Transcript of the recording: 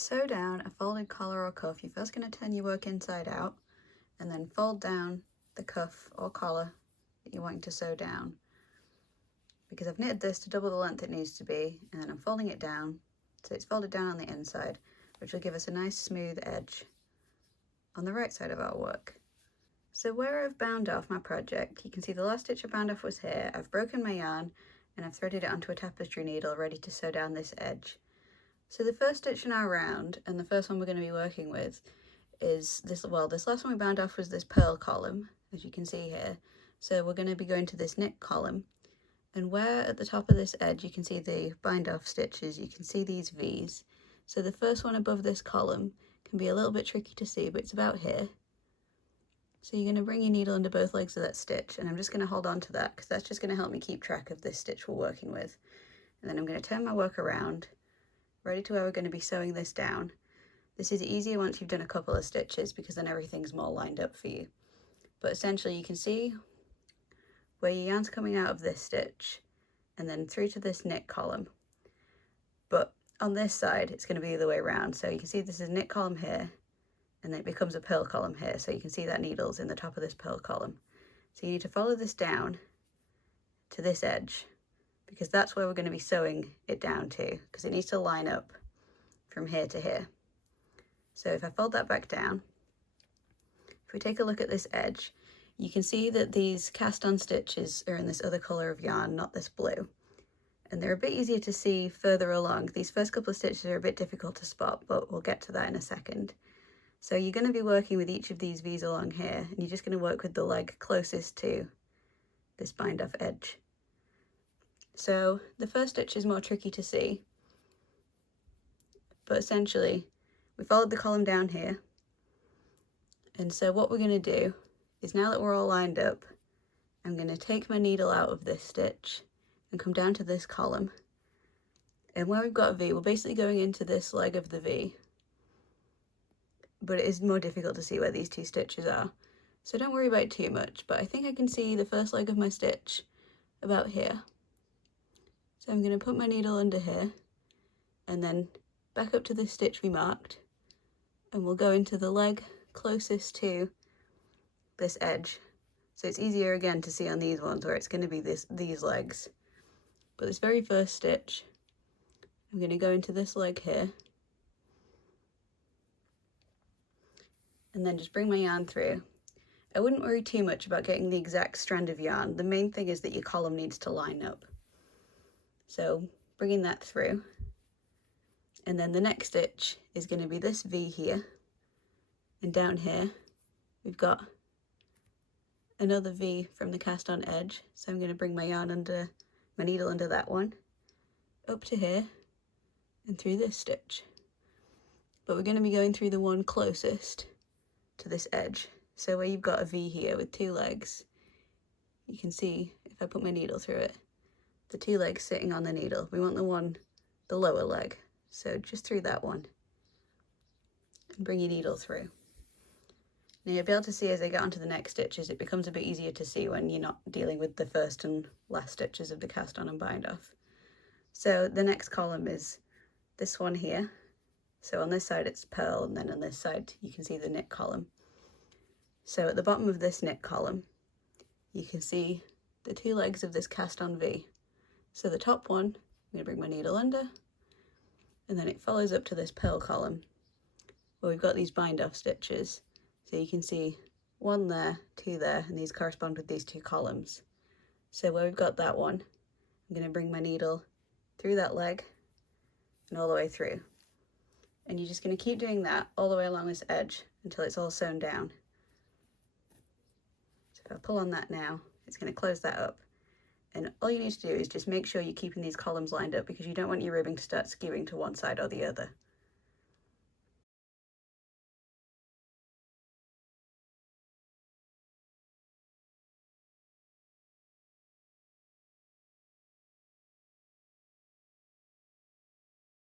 sew down a folded collar or cuff, you're first going to turn your work inside out and then fold down the cuff or collar that you're wanting to sew down. Because I've knitted this to double the length it needs to be, and then I'm folding it down so it's folded down on the inside, which will give us a nice smooth edge on the right side of our work. So where I've bound off my project, you can see the last stitch I bound off was here. I've broken my yarn and I've threaded it onto a tapestry needle ready to sew down this edge. So the first stitch in our round, and the first one we're going to be working with, is this, well, this last one we bound off was this purl column, as you can see here. So we're going to be going to this knit column, and where at the top of this edge you can see the bind off stitches, you can see these V's. So the first one above this column can be a little bit tricky to see, but it's about here. So you're going to bring your needle under both legs of that stitch, and I'm just going to hold on to that because that's just going to help me keep track of this stitch we're working with. And then I'm going to turn my work around, ready to where we're going to be sewing this down. This is easier once you've done a couple of stitches because then everything's more lined up for you. But essentially you can see where your yarn's coming out of this stitch and then through to this knit column. But on this side it's going to be the other way around. So you can see this is knit column here, and then it becomes a purl column here. So you can see that needle's in the top of this purl column. So you need to follow this down to this edge, because that's where we're going to be sewing it down to, because it needs to line up from here to here. So if I fold that back down, if we take a look at this edge, you can see that these cast on stitches are in this other colour of yarn, not this blue. And they're a bit easier to see further along. These first couple of stitches are a bit difficult to spot, but we'll get to that in a second. So you're going to be working with each of these V's along here, and you're just going to work with the leg closest to this bind off edge. So the first stitch is more tricky to see, but essentially we followed the column down here. And so what we're going to do is, now that we're all lined up, I'm going to take my needle out of this stitch and come down to this column. And where we've got a V, we're basically going into this leg of the V, but it is more difficult to see where these two stitches are. So don't worry about it too much, but I think I can see the first leg of my stitch about here. So I'm going to put my needle under here and then back up to this stitch we marked, and we'll go into the leg closest to this edge. So it's easier again to see on these ones where it's going to be these legs. But this very first stitch, I'm going to go into this leg here and then just bring my yarn through. I wouldn't worry too much about getting the exact strand of yarn. The main thing is that your column needs to line up. So bringing that through, and then the next stitch is going to be this V here, and down here we've got another V from the cast on edge. So I'm going to bring my yarn under, my needle under that one, up to here and through this stitch. But we're going to be going through the one closest to this edge. So where you've got a V here with two legs, you can see if I put my needle through it, the two legs sitting on the needle. We want the lower leg. So just through that one and bring your needle through. Now you'll be able to see as I get onto the next stitches, it becomes a bit easier to see when you're not dealing with the first and last stitches of the cast on and bind off. So the next column is this one here. So on this side it's purl, and then on this side you can see the knit column. So at the bottom of this knit column, you can see the two legs of this cast on V. So the top one, I'm going to bring my needle under, and then it follows up to this purl column where we've got these bind off stitches. So you can see one there, two there, and these correspond with these two columns. So where we've got that one, I'm going to bring my needle through that leg and all the way through. And you're just going to keep doing that all the way along this edge until it's all sewn down. So if I pull on that now, it's going to close that up. And all you need to do is just make sure you're keeping these columns lined up, because you don't want your ribbing to start skewing to one side or the other.